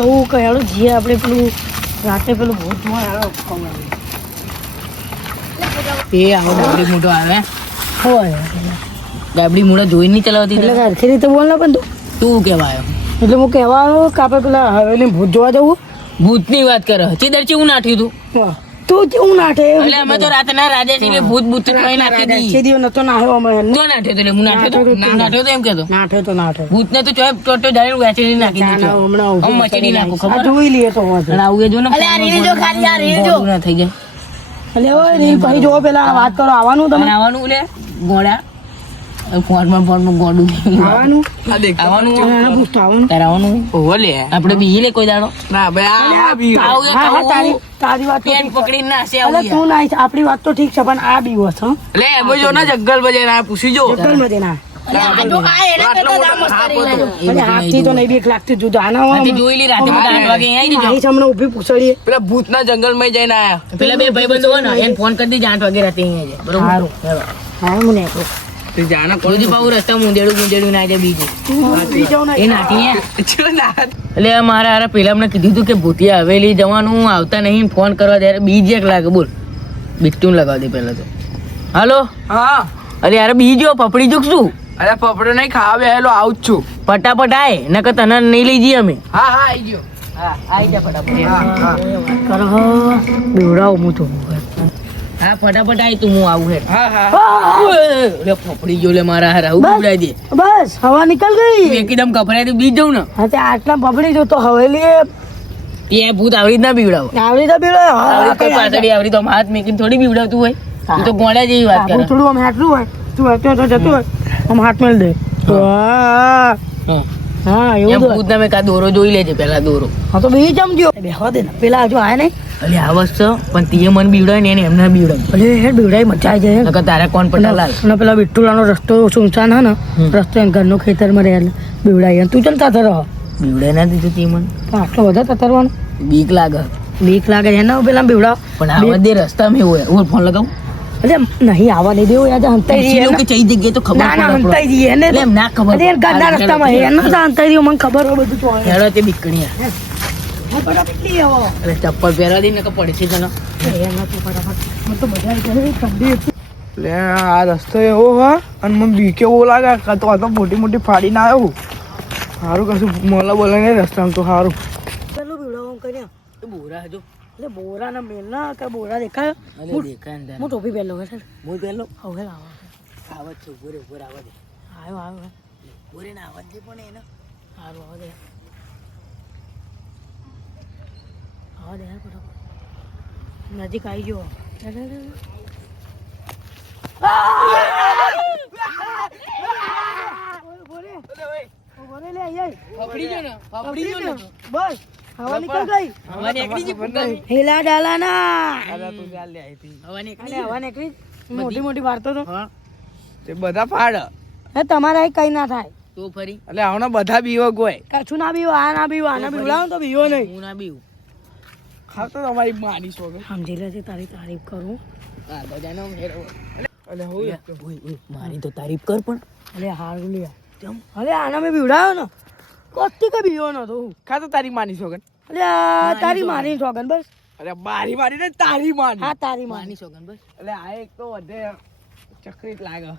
કહું કે હેડો જઈએ આપણે પેલું રાતે પેલું ભૂત જોવા હેડો કહું એ આવો ડાબડી મોટો આવે હોય ડાબડી મોટો જોઈ નહીં ચલાવતી એટલે ઘરથી રીતે બોલ ને પણ તું કેવા આવ્યો એટલે હું કહેવાનું કે આપણે પેલા હવેલી ભૂત જોવા જવું ભૂતની વાત કરે ચીદર ચેવું નાખ્યું તું વાહ તું કેવું નાઠે એટલે અમે તો રાતના રાજા છીએ એટલે ભૂત ભૂત કઈ નાખી દી છે દિવસ નતો નાહ્યો અમે તો નાઠ્યો તો એટલે હું નાઠ્યો તો નાઠ્યો તો એમ કેતો નાઠે તો નાઠે ભૂતને તો ચોય ટોટો જાણે વેચી નાખી ના, દીધો હમણાં આમ મચડી નાખું આ ખબર જોઈ લઈએ તો વાંધો અને આવું એ જો ને અલે આ રીલ જો ખાલી આ રીલ જો. ના થઈ જાય એટલે હવે રીલ પછી જોવો પેલા વાત કરો આવવાનું અને તમે આવવાનું લે ગોળા ફોનમાં ગોડું આવવાનું આવવાનું પૂછતો આવવાનું તારે આવવાનું ઓલે આપણે બીજી લે કોઈ દાડો ના ભાઈ આ બી આવું એ હા હા તારી કહું તારી વાત તો પેન ઠીક છે. પકડીને નાસે અલે આવું તું ના આપણી વાત તો ઠીક છે પણ આ બી વસ હા લે એમ જો ના જંગલ બજે ના પૂછી જો જંગલ માં ના આટલો મોટો થાપ હતો. અરે હાથથી તો નહીં બીક લાગતી તું આના આથી જોઈ લી રાતે બધા 8 વાગે અહીં આવી જજો અહીં સામે ઊભી પૂછડીએ પેલા ભૂતના જંગલમાં જઈને આયા પેલા બે ભાઈબંધો હોય ને એને ફોન કરી દેજે 8 વાગે રાતે અહીં આવી જાય બરોબર સારું. હેલો. હા હું ને તે જાના કોઈ દી પાછું રસ્તા મુંદેડું ના જાય બીજું ઊભી જાઉં એ ને નાખી હે. જો ના એટલે મારા હારા પેલા અમને કીધું હતું કે ભૂતિયા હવેલી જવાનું આવતા નહીં ફોન કરવા ત્યારે બીજ એક લાગે બોલ બિટ્ટું લગાવી દે પેલા તો હાલો હા અરે યાર બીજો પપડી જો શું અરે પપડો નહીં ખાવા બેહેલો આવું જ છું ફટાફટ આય નકર તને નહીં લઈ જઈએ અમે હા હા આઈ ગયો હા આઈ જા ફટાફટ હા હા કરો બેવડાવ હું તો હા ફટાફટ આય તું હું આવું હે હા હા લે પપડી જો લે મારા હારા હું ઉડાઈ દે બસ હવા નીકળ ગઈ એકદમ કપરાય તો બીજ જવું ને હા તે આટલા બબડી જો તો હવેલી એ ભૂત આવડી જ ના બીવડાવો આવડી તો બેડો આવડી કોઈ પાછળ આવડી તો આમ હાથ મેકીને થોડી બીવડાવતું હોય તું તો ગોળા જેવી વાત કરે થોડું આમ હાટલું હોય તું હતો તો જતું હોય આમ હાથ મેળ દે તો હા હા હા એમ એવું ભૂત ના મેં કા દોરો જોઈ લેજે પેલા દોરો હા તો બી જમજો બેહવા દે ને પેલા હજુ આયા નહીં અલે આ વસ્તુ પણ તીએ મન બીવડાય ને એને એમને બીવડાય ભલે હેડ બેવડાઈ મજા આવી જાય નકર તારા કોણ પટાલાલ અને પેલા વિઠ્ઠુલાનો રસ્તો સુનસાન હે ને રસ્તો એમ ઘરનું ખેતરમાં રહેલ બેવડાઈ તું ચાલ તાતા રહો બીવડાય ના દીધું તી મન પણ આટલો બધા તતરવાનું બીક લાગે બીક લાગે છે ને પેલા બેવડાવ પણ આવા દે રસ્તામાં એવું હોય હું ફોન લગાવું અરે નહીં આવવા નહીં દેવું યાર હંતાઈ પૂછી લઉં કે જઈએ ચઈ જગ્યાએ તો ખબર ના ના પડે હંતાઈ જઈએ ને એટલે એમ ના ખબર અરે યાર ગાડા રસ્તામાં હે એનો તો હંતાઈ રહ્યો મને ખબર હોય બધું તો હેડો તે બીકણીયા હા બરાબર કેટલી આવો અરે ચપ્પલ પહેરા દી ને કે પડે છે તને એનાથી ફટાફટ મને તો મજા આવી જાય ઠંડી હતી. લે આ રસ્તો એવો હા અને મને બીકે એવો લાગે કે તો આ તો મોટી મોટી ફાડીને આવ્યો સારું કશું મોલા બોલે નહીં રસ્તામાં તો સારું ચાલો બેવડાવ કર્યા બોરા હજો એટલે બોરા ના મેલ ના કે બોરા દેખાય અલે દેખાય અંદર હું ટોપી પહેરલો કે હું પેલો હવે લાવો આવત છે ઉભો રે આવા દે આવ્યો આવ્યો બોરે ના આવત દે પણ એને સારું આવો દે આવો દે ફટાફટ નજીક આવી ગયો ફફડી જો ને ફફડી જો ને બસ હવા નીકળ ગઈ હવા નીકળી જી ફૂટની હેલા ડાલા ના અરે તું ચાલ લે આઈથી હવા નીકળી અને હવા નીકળી મોટી મોટી વાર્તો તો હા તે બધા ફાડ હે તમારા અહીં કઈ ના થાય તો ફરી એટલે આવના બધા બીવો કોઈ કશું ના બીવો આ ના બીવો આના બીવડાવો તો બીવો નહીં હું ના બીવું ખાવ તો તમારી માની છો કે સમજી લેજે તારી તારીફ કરું હા તો જાનો મેરો એટલે હું મારી તો તારીફ કર પણ અરે હારું લે અરે આના મેં બીવડાવ્યો ને કોસ્તી કે બીવો નતો હું ખા તો તારી માની છો કે અરે આ તારી મારી છોકન બસ અરે મારી મારી ને તારી માની હા તારી માની માની સોગન બસ એટલે આ એક તો વધે ચક્રીત લાગે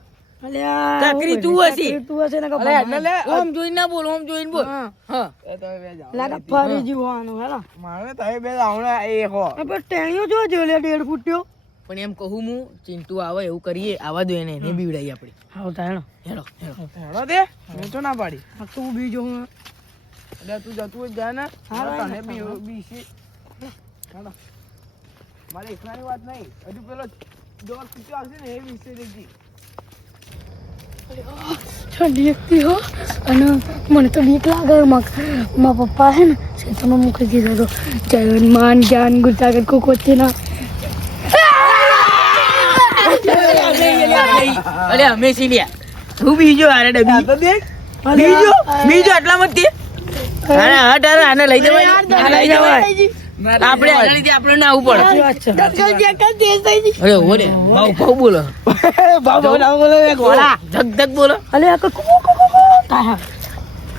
અલે આ ચકરી તું હશે. ચકરી તું હશે ને કે અલે એટલે લે ઓમ જોઈને ના બોલ ઓમ જોઈને બોલ હા હા એ તો બે જાવ લાગે ફરી જીવવાનું હેલા મારે તો બે આવણે એ હો આપણે ટેણીઓ જો જો લે 1.5 ફૂટ્યો પણ એમ કહું હું ચિંટુ આવે એવું કરીએ આવા દો એને બીવડાઈ આપણે હા તાણો હેલો હેલો હેડો દે મેં તો ના પાડી આ તું બીજો હું એટલે તું જતું હોય જા ને હા, તને હા, બી બીસી હેડો મારે એકલાની વાત નહીં હજુ પેલો જો કીચો આવશે ને એ વિશે દેખી ઠંડી એકથી હો અને મને તો બીક લાગે મારા પપ્પા હે ને ખેતરમાં મૂકી દીધો તો જન્માન જ્ઞાન ગુટાગર કો કોચે ના અરે અમે સીલિયા તું બીજો આરે ડબી તો દેખ બીજો બીજો આટલામાં જ તે આને હટ આરે આને લઈ જવાય આને લઈ જવાય આપણે આના લીધે આપણે ના આવું પડે અરે ઓરે ભાવ ભાવ બોલો બાબા ના બોલે ઘોડા ધક ધક બોલો અલે આ કો કો કો કો તાહા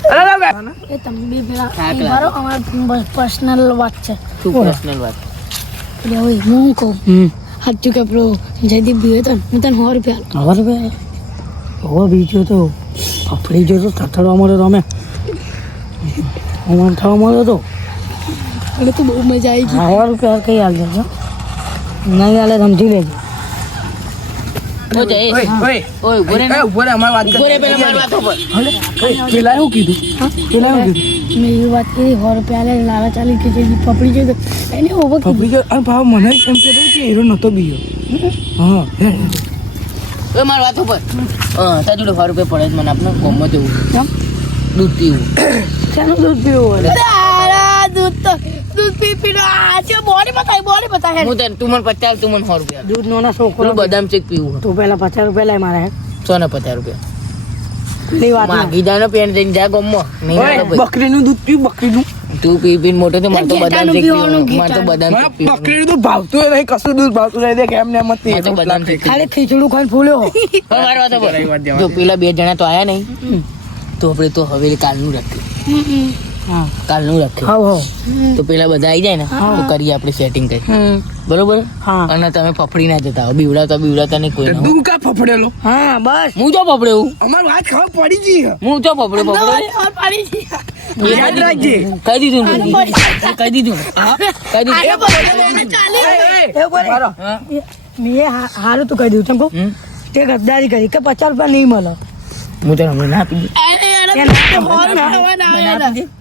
એ તમે બે પેલા હા, અહીં મારો અમાર પર્સનલ વાત છે શું પર્સનલ વાત એટલે હવે હું કહું સાચું કે પેલો જયદીપ બી હતો ને હું તને 100 રૂપિયા ખબર બે ઓ બીજો તો ફફડી જો તો થથડવા મળ્યો તો અમે ઓમન થવા મળ્યો તો એટલે તો બહુ મજા આવી ગઈ 100 રૂપિયા કઈ હાલ દેજો નહીં હાલે સમજી લેજો ઓ જય ઓય ઉભો રે ને. ઉભો રે પેલા મારી વાતો પર પેલા એવું કીધું પેલા એવું કીધું મેં એવી વાત કરી 100 રૂપિયા લે લાલા ચાલી કે જયદીપ પપડી જોઈ તો એને ઓવર ફફડી જો અને ભાવ મને એમ કહેતો કે હીરો નતો બીયો હા ઓય મારી વાતો પર તાર જોડે 100 રૂપિયા પડે છે મને આપણે ગોમમાં જવું દૂધ પીવું શાનું દૂધ પીવું દૂધ પી આજે બોડી બતાય હું તને તું મને 50 તું મને 100 રૂપિયા દૂધ નો ના છોકરો પેલું બદામ શેક પીવું તું પેલા 50 રૂપિયા લાય મારે 150 રૂપિયા પેલી વાત માગી જાનો પેન દઈને જા ગોમમાં નહીં આવે ભાઈ. બકરીનું દૂધ પીવું બકરીનું તું પી પીને મોટો તો મારે તો બદામ શેક પીવાનું, પીવાનું મારે તો બદામ શેક પીવાનું બકરીનું દૂધ ભાવતું નહીં કશું દૂધ ભાવતું નહીં દેખ એમને એમ જ મારે તો બદામ શેક ખાલી ખીચડું ખાઈને ફૂલ્યો હવે મારી વાતો પર. જો પેલા 2 જણા તો આયા નહીં તો આપણે તો હવે કાલનું રાખ્યું હા કાલનું રાખ્યું હાવ હાવ તો પેલા બધા આવી જાય ને તો કરીએ આપણે સેટિંગ કરી બરોબર હા અને તમે ફફડી ના જતા હો બીવડાતા નહીં કોઈ ના. તું કા ફફડેલો હા બસ હું જો ફફડે હું અમાર વાત ખબર પડી ગઈ હું જો ફફડે યાદ રાખજે કહી દીધું ને. કહી દીધું ને. કહી દીધું હા? મેં હારું તું કહી દઉં તમે હમ? તે ગદ્દારી કરી કે 50 રૂપિયા નહીં મળે હું તને હમણાં ના આપી દઉં.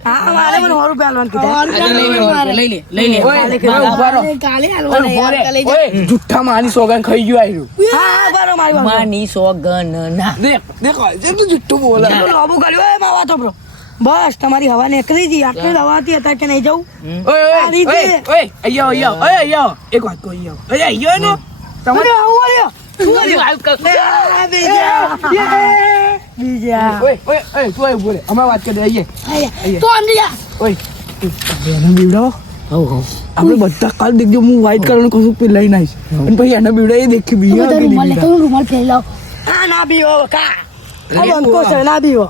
હા મારે મને 100 રૂપિયા આલવાનું કીધા લઈ લે જુઠ્ઠા માની સોગન ખાઈ ગયો આયરું હા બરો મારી વાત માની સોગન ના દેખ જેટલું જુઠ્ઠું બોલે લોબુ કર્યો એ માવા તો બ્રો બસ તમારી હવા નીકળી ગઈ આટલી દવા હતી અત્યારે કે નહીં જવું હમ? એક વાત કહી આવો તમે બીજા અમે વાત કરી આઈએ તો અંદર જા એને બીવડાવો હઉ હઉ આપણે બધા કાલ દેખજો હું વ્હાઈટ કલર નું કશું પે લઈને આવીશ અને પછી એને બીવડા એ દેખી બીજો કે નહીં બીવડા રૂમાલ પહેરી લાવ હા ના બીવો કા આ બંકો છે ના બીવો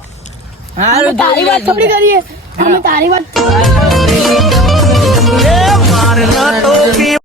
અમે તારી વાત થોડી કરીએ અમે તારી વાત